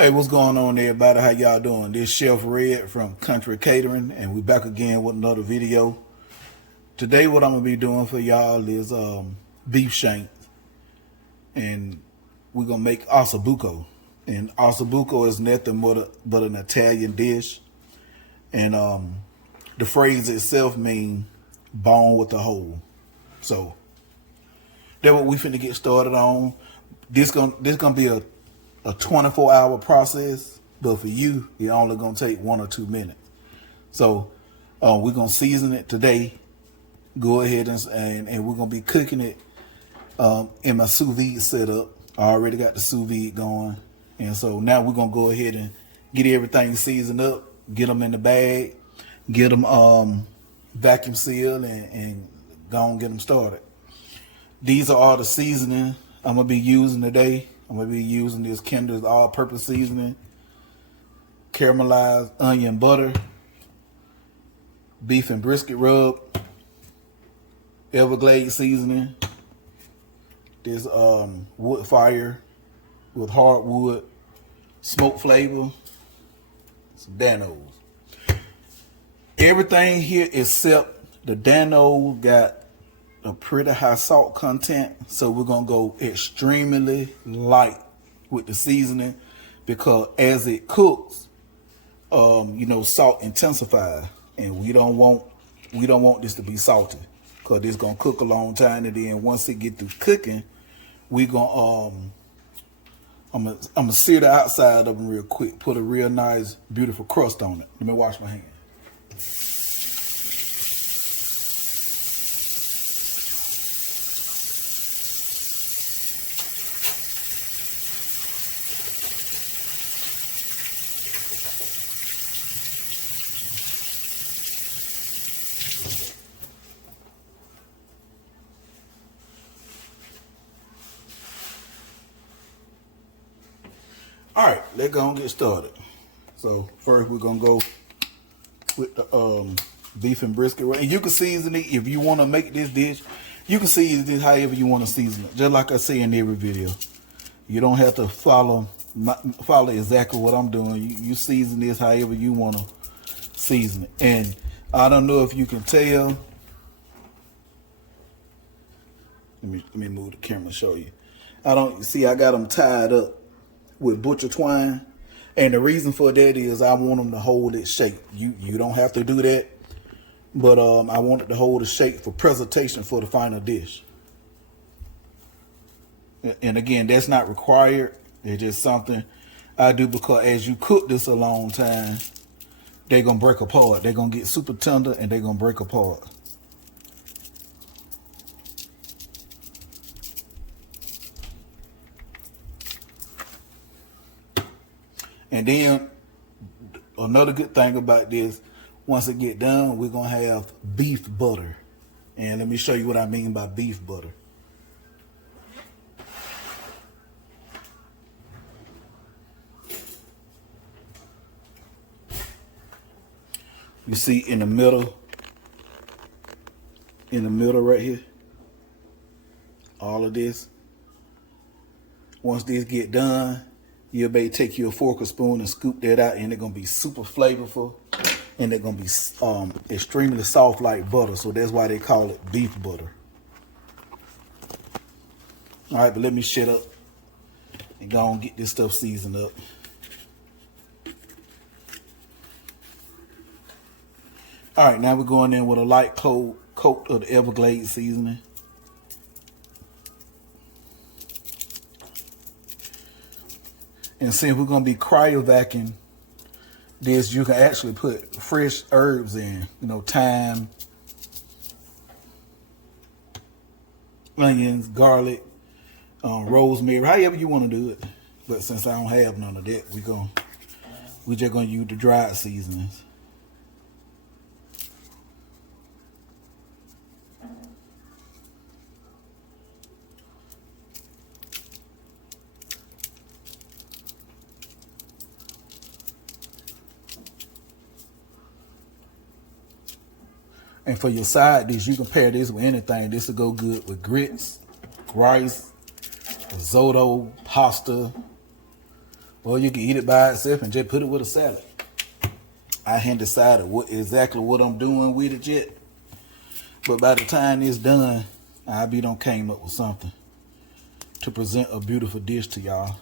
Hey, what's going on, everybody? How y'all doing? This Chef Red from Country Catering, and we back again with another video. Today, what I'm gonna be doing for y'all is beef shank, and we're gonna make Osso Buco. And Osso Buco is nothing but an Italian dish, and the phrase itself means bone with a hole. So that's what we finna get started on. This gonna be a 24-hour process, but for you, it's only gonna take 1 or 2 minutes. So we're gonna season it today. Go ahead and we're gonna be cooking it in my sous vide setup. I already got the sous vide going, and so now we're gonna go ahead and get everything seasoned up, get them in the bag, get them vacuum sealed, and go and get them started. These are all the seasoning I'm gonna be using today. I'm gonna be using this Kinder's all-purpose seasoning, caramelized onion butter, beef and brisket rub, Everglades seasoning, this wood fire with hardwood, smoke flavor, some Danos. Everything here except the Dano got a pretty high salt content, so we're gonna go extremely light with the seasoning, because as it cooks, salt intensifies, and we don't want this to be salty, because it's gonna cook a long time, and then once it get through cooking, we gonna I'm gonna sear the outside of them real quick, put a real nice beautiful crust on it. Let me wash my hands. All right, let's go and get started. So first we're gonna go with the beef and brisket. And you can season it if you want to make this dish. You can season it however you want to season it. Just like I say in every video, you don't have to follow exactly what I'm doing. You season this however you want to season it. And I don't know if you can tell. Let me move the camera and show you. I got them tied up with butcher twine, and the reason for that is I want them to hold its shape. You don't have to do that, but I want it to hold the shape for presentation for the final dish. And again, that's not required. It's just something I do because as you cook this a long time, they're gonna break apart. They're gonna get super tender and they're gonna break apart. And then another good thing about this, once it get done, we're gonna have beef butter. And let me show you what I mean by beef butter. You see in the middle right here, all of this. Once this get done, you may take your fork or spoon and scoop that out, and they're gonna be super flavorful, and they're gonna be extremely soft like butter. So that's why they call it beef butter. All right, but let me shut up and go and get this stuff seasoned up. All right, now we're going in with a light coat of the Everglades seasoning. And since we're gonna be cryovacuuming this, you can actually put fresh herbs in, thyme, onions, garlic, rosemary, however you want to do it. But since I don't have none of that, we just gonna use the dried seasonings. And for your side dish, you can pair this with anything. This will go good with grits, rice, risotto, pasta, or you can eat it by itself and just put it with a salad. I hadn't decided exactly what I'm doing with it yet, but by the time it's done, I be done came up with something to present a beautiful dish to y'all.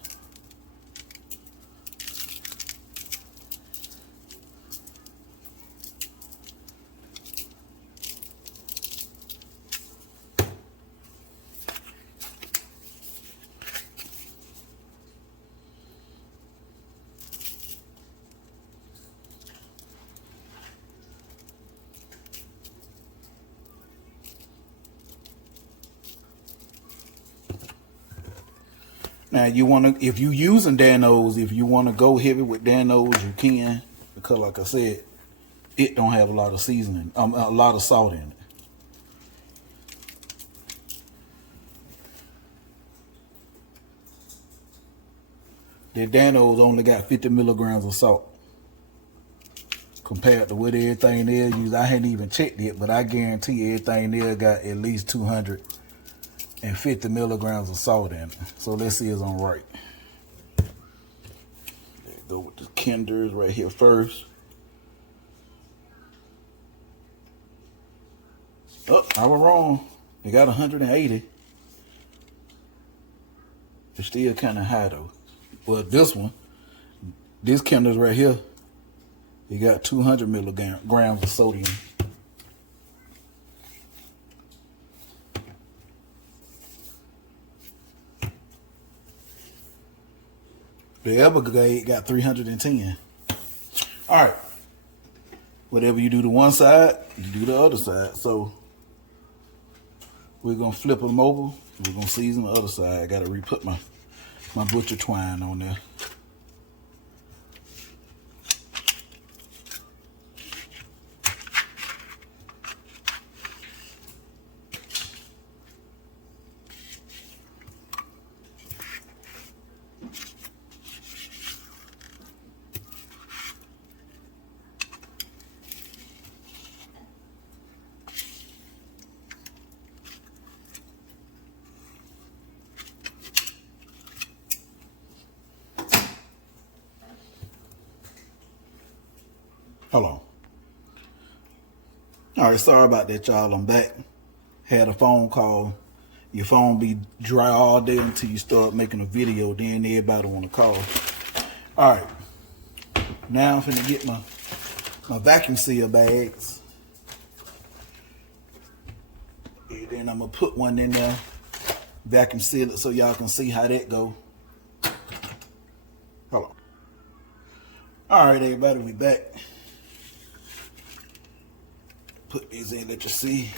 Now you want to, if you using Danos, if you want to go heavy with Danos, you can, because like I said, it don't have a lot of seasoning, a lot of salt in it. The Danos only got 50 milligrams of salt compared to what everything there use. I hadn't even checked it, but I guarantee everything there got at least 250 milligrams of salt in it. So let's see if I'm right. Go with the Kinders right here first. Oh, I was wrong. It got 180. It's still kind of high though. Well, this Kinders right here, it got 200 milligrams of sodium. The Everglade got 310. All right. Whatever you do to one side, you do the other side. So we're going to flip them over. We're going to season the other side. I got to re-put my butcher twine on there. Hold on. All right, sorry about that, y'all. I'm back. Had a phone call. Your phone be dry all day until you start making a video. Then everybody want to call. All right. Now I'm finna get my vacuum seal bags. And then I'm gonna put one in there, vacuum seal it so y'all can see how that go. Hold on. All right, everybody, we back. Put these in, let you see.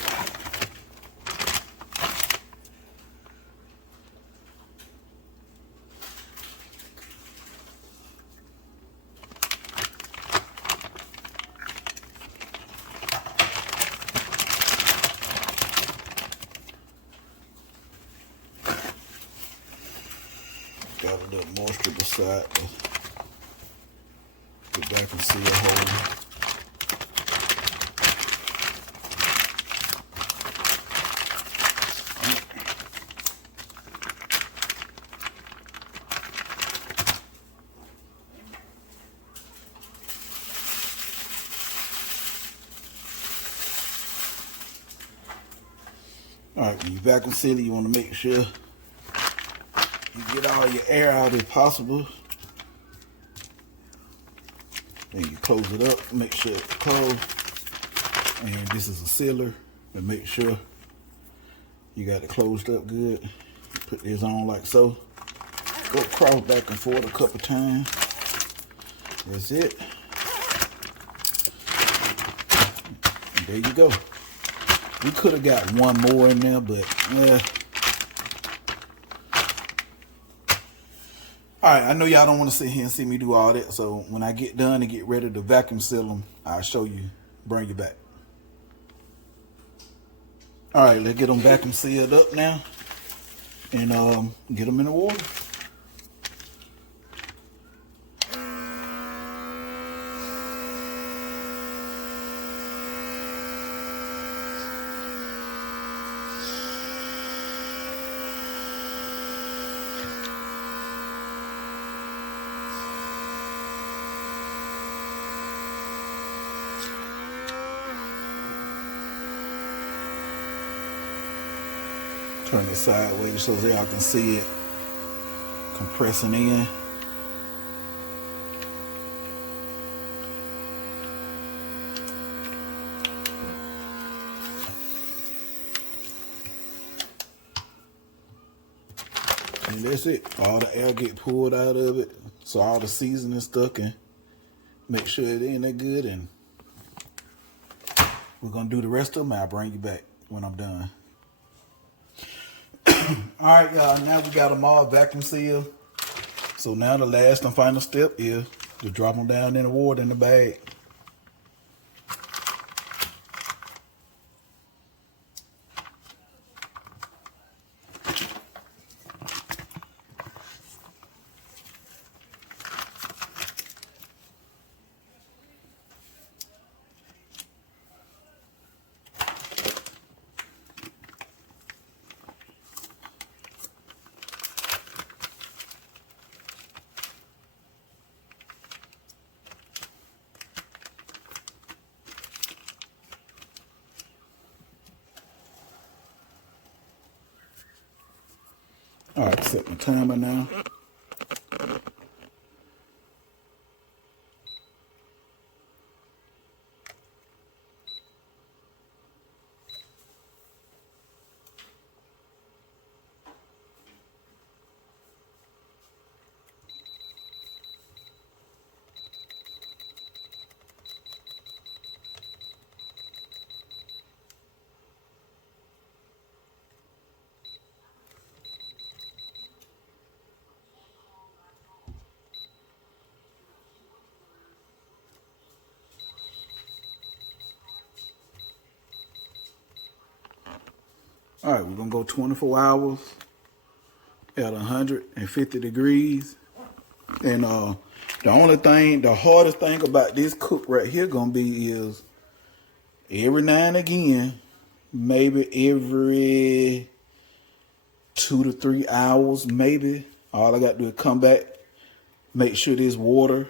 Got a little moisture beside the vacuum seal hole. All right, when you vacuum seal it, you want to make sure you get all your air out if possible. Then you close it up, make sure it's closed. And this is a sealer, and make sure you got it closed up good. Put this on like so. Go across back and forth a couple times. That's it. And there you go. We could have got one more in there, but all right, I know y'all don't want to sit here and see me do all that, so when I get done and get ready to vacuum seal them, I'll show you, bring you back. All right, let's get them vacuum sealed up now and get them in the water. Turn it sideways so y'all can see it compressing in. And that's it. All the air get pulled out of it, so all the seasoning stuck in. Make sure it ain't that good, and we're gonna do the rest of them. I'll bring you back when I'm done. All right, y'all. Now we got them all vacuum sealed. So now the last and final step is to drop them down in the water in the bag. All right, set my timer now. All right, we're gonna go 24 hours at 150 degrees. And the hardest thing about this cook right here gonna be is every now and again, maybe every 2 to 3 hours, maybe. All I got to do is come back, make sure this water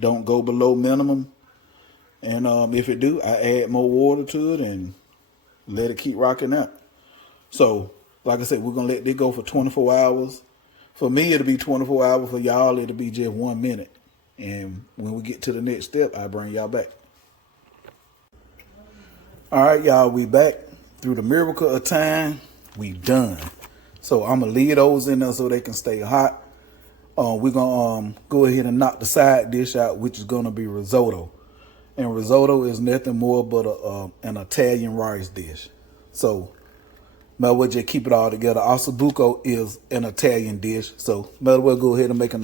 don't go below minimum. And if it do, I add more water to it and let it keep rocking out. So, like I said, we're going to let this go for 24 hours. For me, it'll be 24 hours. For y'all, it'll be just 1 minute. And when we get to the next step, I'll bring y'all back. All right, y'all, we back. Through the miracle of time, we done. So I'm going to leave those in there so they can stay hot. We're going to go ahead and knock the side dish out, which is going to be risotto. And risotto is nothing more but an Italian rice dish. So, might as well just keep it all together. Osso Buco is an Italian dish. So, might as well go ahead and make an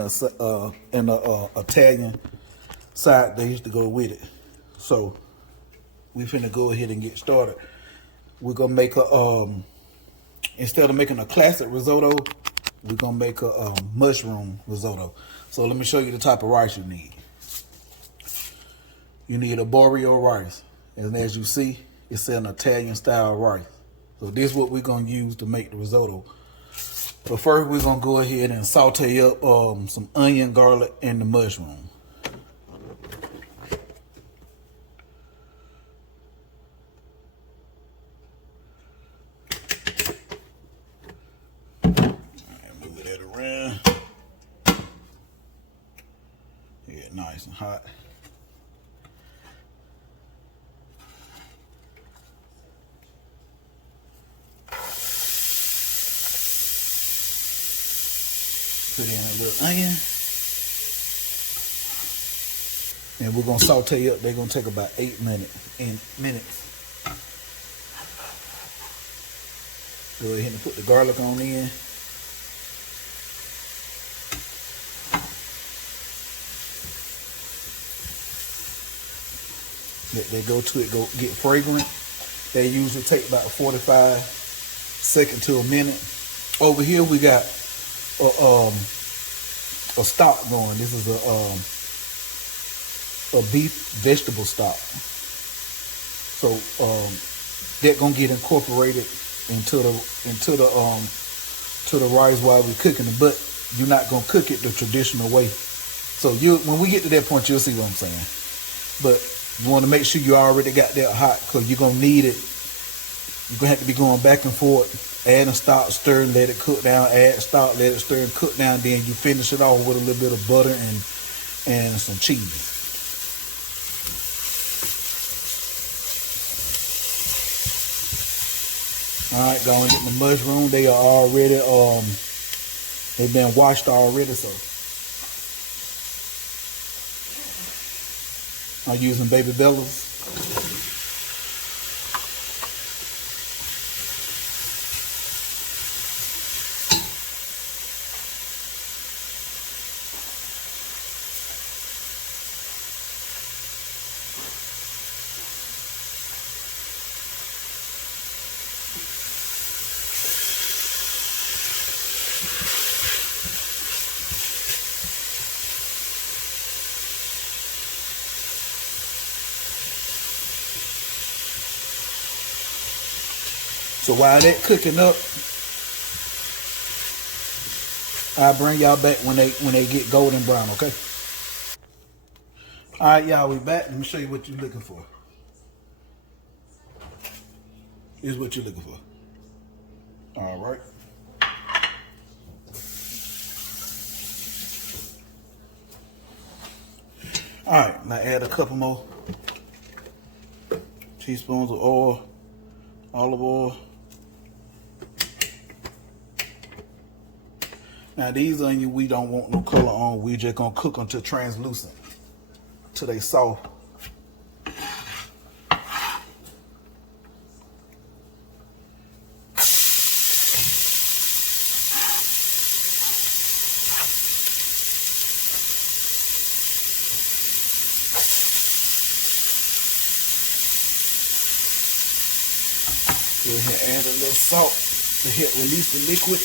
Italian side dish to go with it. So, we finna go ahead and get started. We're going to make instead of making a classic risotto, we're going to make a mushroom risotto. So, let me show you the type of rice you need. You need a Borio rice. And as you see, it's an Italian style rice. So this is what we're going to use to make the risotto. But first, we're going to go ahead and saute up some onion, garlic, and the mushroom. Move that around. Yeah, nice and hot. Put in a little onion. And we're going to saute up. They're going to take about 8 minutes. Go ahead and put the garlic on in. Let that go to it, go get fragrant. They usually take about 45 seconds to a minute. Over here we got a stock going. This is a beef vegetable stock. So that gonna get incorporated into the rice while we're cooking it, but you're not gonna cook it the traditional way. So when we get to that point, you'll see what I'm saying. But you want to make sure you already got that hot, because you're gonna need it. You're gonna have to be going back and forth Add and stop, stir, let it cook down. Add, stop, let it stir and cook down. Then you finish it off with a little bit of butter and some cheese. All right, go and get the mushroom. They are already they've been washed already, so I'm using baby bellas. So while that cooking up, I'll bring y'all back when they get golden brown, okay? All right, y'all, we back. Let me show you what you're looking for. Here's what you're looking for. All right. All right, now add a couple more teaspoons of oil, olive oil. Now these onions, we don't want no color on. We just gonna cook them to translucent, till they soft. Go ahead and add a little salt to help release the liquid.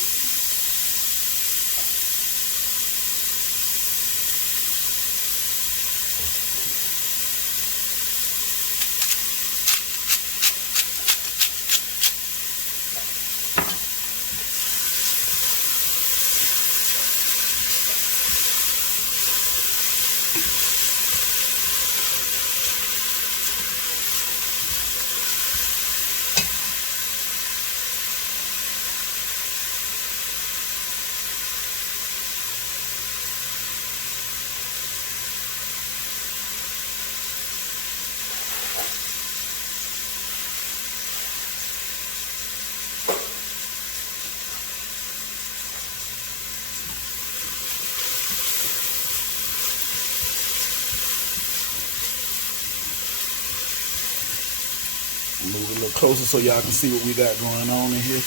Move a little closer so y'all can see what we got going on in here.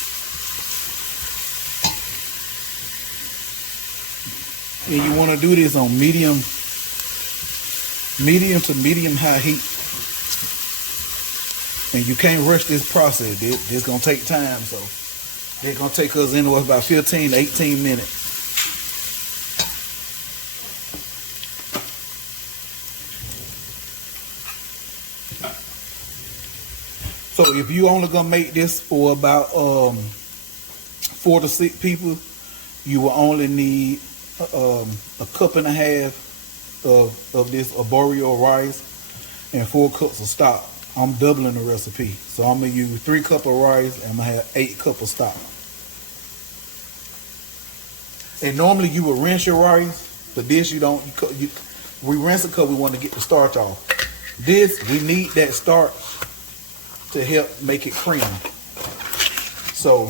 And you want to do this on medium to medium high heat. And you can't rush this process. It's going to take time, so it's going to take us anywhere about 15 to 18 minutes. So if you only gonna make this for about 4 to 6 people, you will only need a cup and a half of this arborio rice and 4 cups of stock. I'm doubling the recipe, so I'm gonna use 3 cups of rice and I'm gonna have 8 cups of stock. And normally you would rinse your rice, but this you don't. We rinse it because we want to get the starch off. This, we need that starch to help make it creamy. So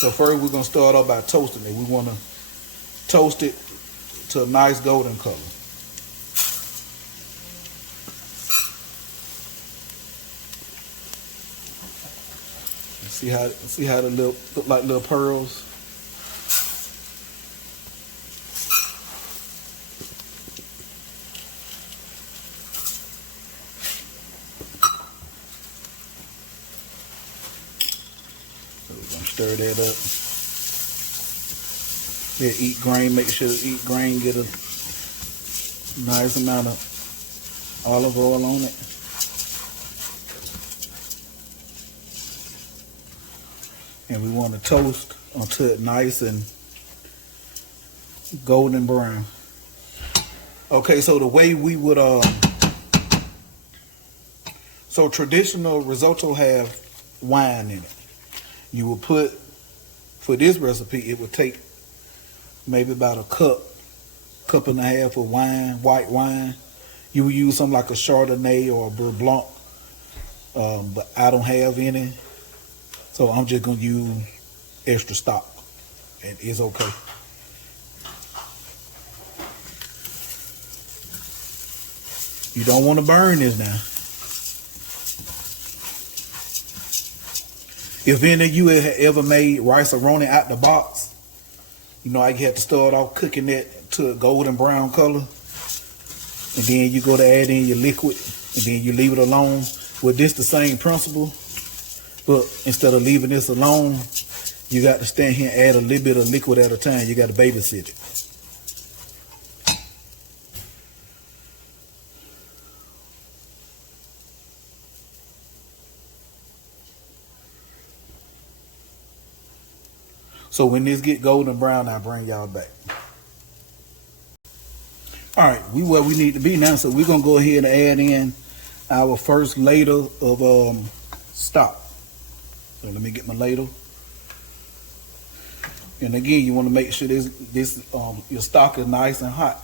first we're gonna start off by toasting it. We wanna toast it to a nice golden color. See how they look like little pearls. Stir that up. Yeah, eat grain. Make sure the eat grain get a nice amount of olive oil on it. And we want to toast until it's nice and golden brown. Okay, so the way we would so traditional risotto have wine in it. You will put, for this recipe, it would take maybe about a cup and a half of wine, white wine. You would use something like a Chardonnay or a Beurre Blanc, but I don't have any, so I'm just gonna use extra stock, and it's okay. You don't want to burn this now. If any of you have ever made rice-a-roni out the box, you know, I had to start off cooking that to a golden brown color. And then you go to add in your liquid, and then you leave it alone. Well, this the same principle, but instead of leaving this alone, you got to stand here and add a little bit of liquid at a time. You got to babysit it. So when this get golden brown, I'll bring y'all back. All right, we where we need to be now. So we're gonna go ahead and add in our first ladle of stock. So let me get my ladle. And again, you want to make sure your stock is nice and hot.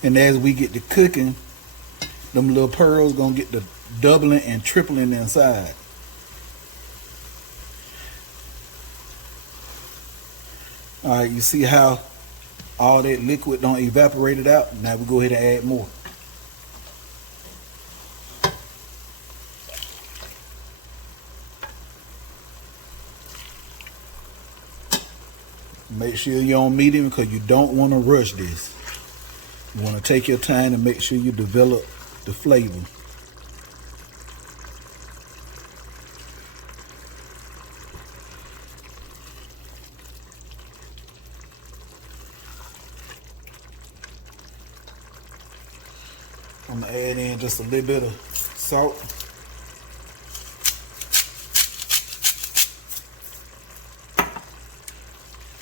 And as we get to cooking, them little pearls gonna get to doubling and tripling inside. All right, you see how all that liquid don't evaporate it out? Now we go ahead and add more. Make sure you're on medium because you don't want to rush this. You want to take your time and make sure you develop the flavor. I'm going to add in just a little bit of salt.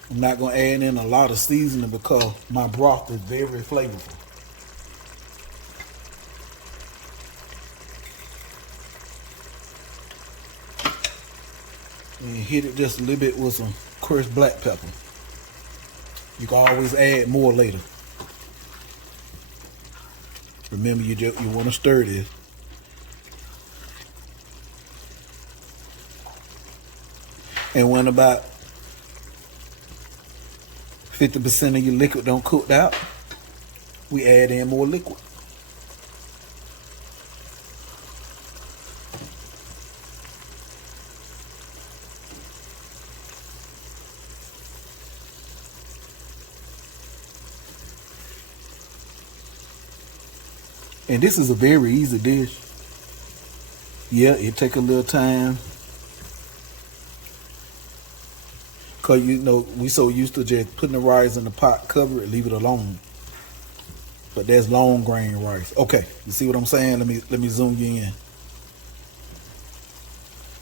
I'm not going to add in a lot of seasoning because my broth is very flavorful. And hit it just a little bit with some crushed black pepper. You can always add more later. Remember, you want to stir this. And when about 50% of your liquid don't cook out, we add in more liquid. And this is a very easy dish. Yeah, it take a little time. Cause you know, we so used to just putting the rice in the pot, cover it, leave it alone. But that's long grain rice. Okay, you see what I'm saying? Let me zoom you in.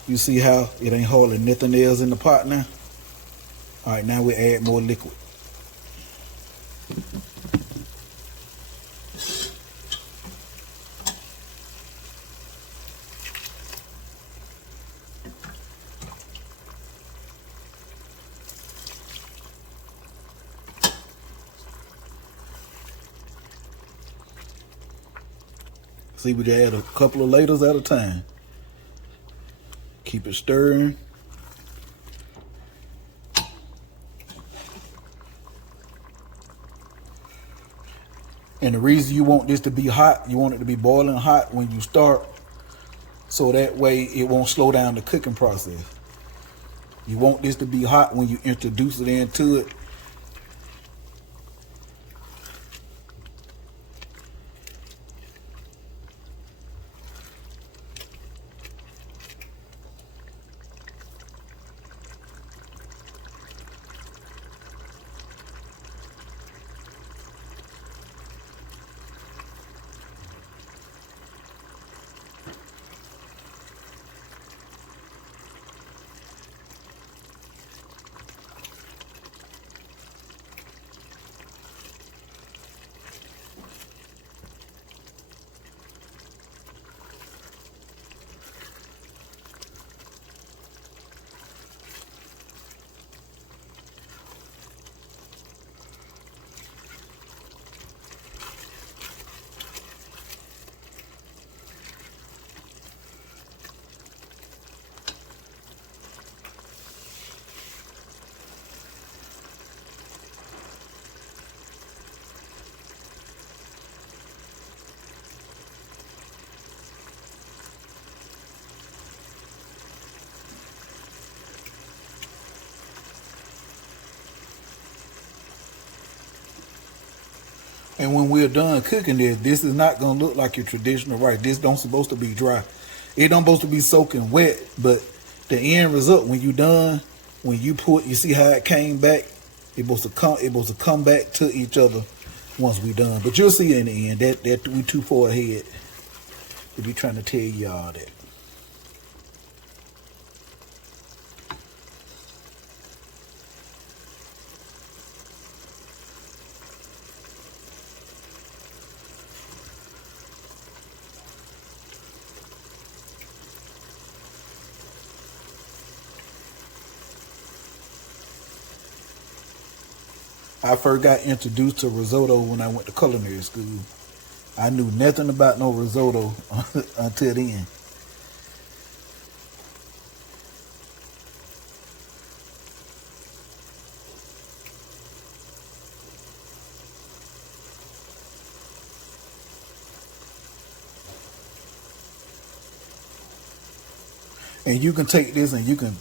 You see how it ain't hardly nothing else in the pot now? All right, now we add more liquid. See, we add a couple of ladles at a time. Keep it stirring. And the reason you want this to be hot, you want it to be boiling hot when you start, so that way it won't slow down the cooking process. You want this to be hot when you introduce it into it. And when we're done cooking this is not gonna look like your traditional rice. This don't supposed to be dry. It don't supposed to be soaking wet, but the end result when you done, when you put, you see how it came back. It supposed to come back to each other once we done. But you'll see in the end that we too far ahead to be trying to tell y'all that. I first got introduced to risotto when I went to culinary school. I knew nothing about no risotto until then. And you can take this and you can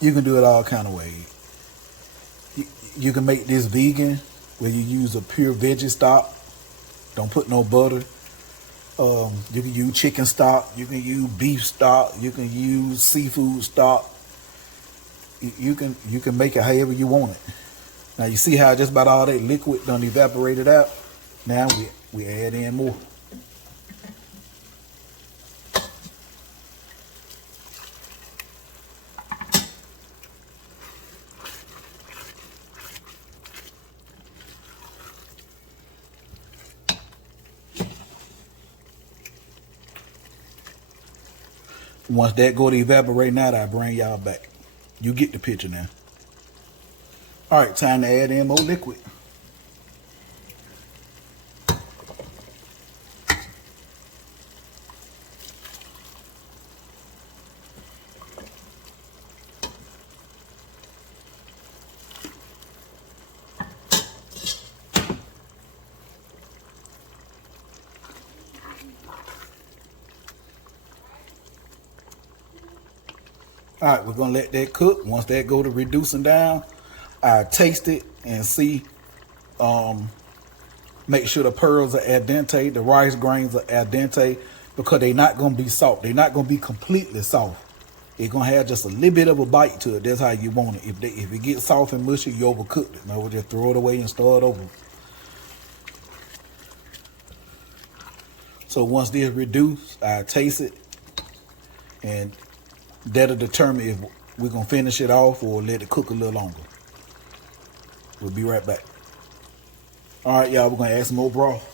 do it all kind of ways. You can make this vegan where you use a pure veggie stock. Don't put no butter. You can use chicken stock. You can use beef stock. You can use seafood stock. You can make it however you want it. Now you see how just about all that liquid done evaporated out. Now we add in more. Once that go to evaporating out, I bring y'all back. You get the picture now. All right, time to add in more liquid. All right, we're gonna let that cook. Once that go to reducing down, I taste it and see, make sure the pearls are al dente, the rice grains are al dente, because they're not gonna be soft. They're not gonna be completely soft. It's gonna have just a little bit of a bite to it. That's how you want it. If it gets soft and mushy, you overcooked it. Now we'll just throw it away and start over. So once this reduced, I taste it, and that'll determine if we're gonna finish it off or let it cook a little longer. We'll be right back. All right, y'all, we're gonna add some more broth.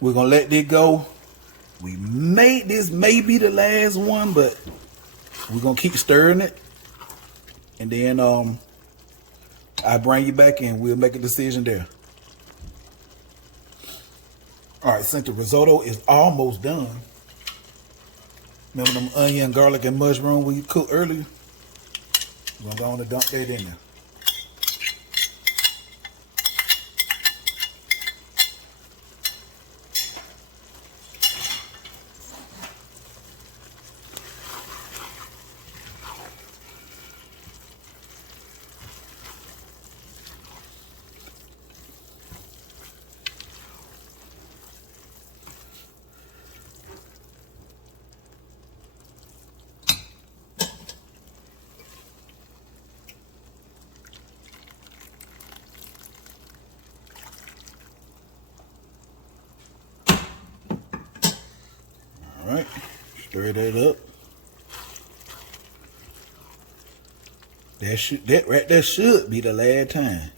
We're gonna let this go. This may be the last one, but we're gonna keep stirring it. And then I bring you back and we'll make a decision there. All right, since the risotto is almost done, remember them onion, garlic, and mushroom we cooked earlier? We're gonna go on and dump that in there. All right, stir that up. That right there should be the last time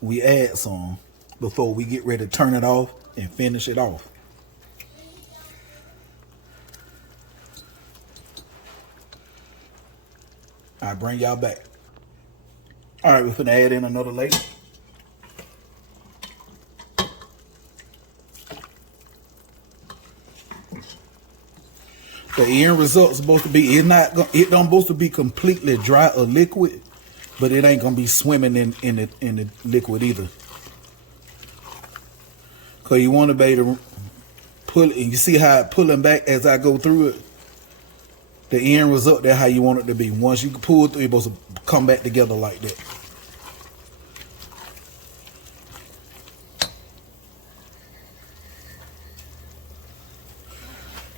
we add some before we get ready to turn it off and finish it off. I'll bring y'all back. All right, we're gonna add in another layer. The end result's supposed to be, it don't supposed to be completely dry or liquid, but it ain't gonna be swimming in the liquid either. Cause you want to be able to pull it, and you see how it pulling back as I go through it. The end result, that's how you want it to be. Once you pull it through, it's supposed to come back together like that.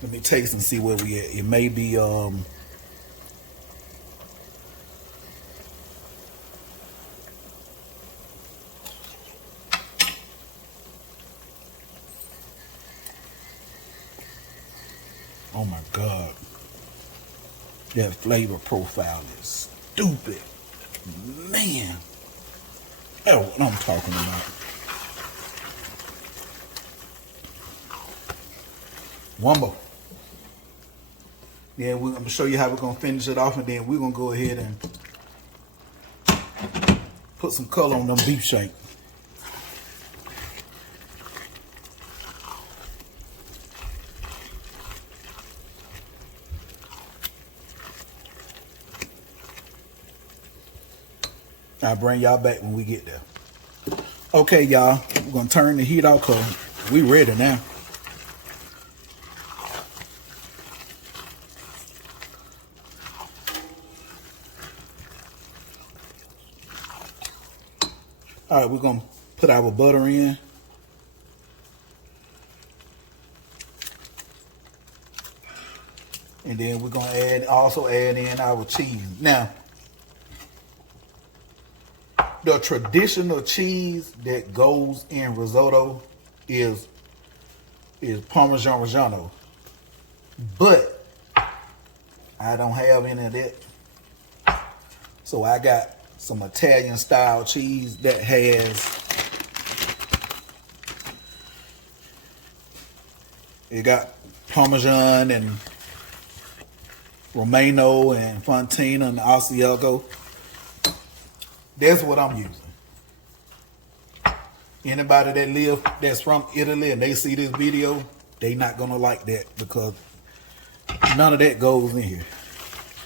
Let me taste and see where we at. It may be oh my God. That flavor profile is stupid. Man. That's what I'm talking about. One more. Then I'm going to show you how we're going to finish it off, and then we're going to go ahead and put some color on them beef shank. I'll bring y'all back when we get there. Okay, y'all. We're going to turn the heat off because we ready now. All right, we're going to put our butter in. And then we're going to also add in our cheese. Now, the traditional cheese that goes in risotto is Parmesan Reggiano. But I don't have any of that. So I got some Italian style cheese that has, it got Parmesan and Romano and Fontina and Asiago. That's what I'm using. Anybody that's from Italy and they see this video, they not gonna like that because none of that goes in here.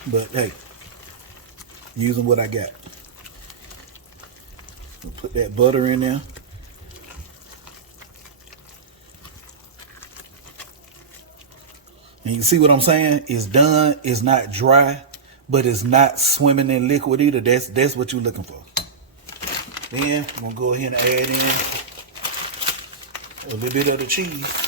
But hey, using what I got. I'll put that butter in there. And you see what I'm saying? It's done. It's not dry, but it's not swimming in liquid either. That's what you're looking for. Then I'm gonna go ahead and add in a little bit of the cheese.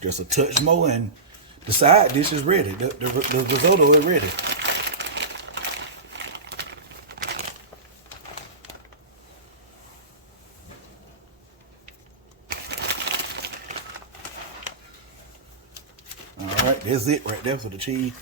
Just a touch more, and the side dish is ready. The risotto is ready. All right, that's it right there for the cheese.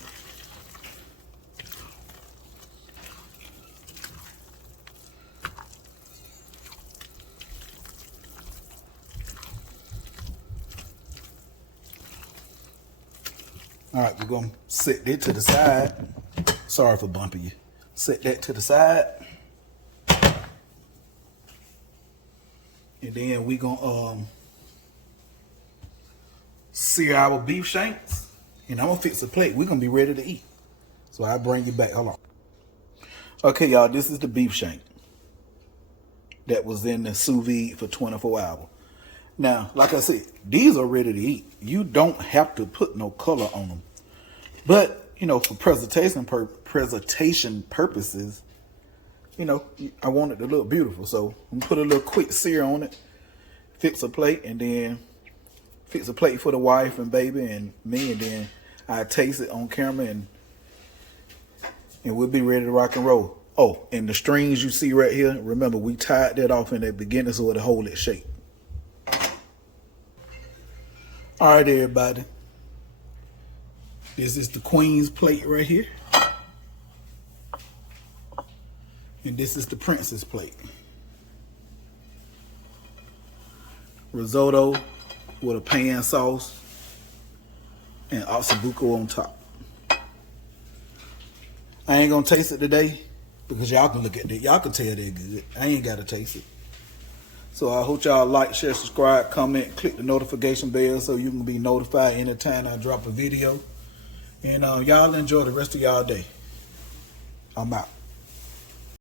All right, we're going to set that to the side. Sorry for bumping you. Set that to the side. And then we're going to sear our beef shanks. And I'm going to fix a plate. We're going to be ready to eat. So I'll bring you back. Hold on. Okay, y'all, this is the beef shank that was in the sous vide for 24 hours. Now, like I said, these are ready to eat. You don't have to put no color on them. But, you know, for presentation purposes, you know, I want it to look beautiful. So I'm gonna put a little quick sear on it, fix a plate, and then fix a plate for the wife and baby and me, and then I taste it on camera, and we'll be ready to rock and roll. Oh, and the strings you see right here, remember we tied that off in the beginning so it'll hold its shape. All right, everybody. This is the queen's plate right here. And this is the princess plate. risotto with a pan sauce and Osso Buco on top. I ain't gonna taste it today because y'all can look at it. Y'all can tell they're good. I ain't gotta taste it. So I hope y'all like, share, subscribe, comment, click the notification bell so you can be notified anytime I drop a video. And y'all enjoy the rest of y'all day. I'm out.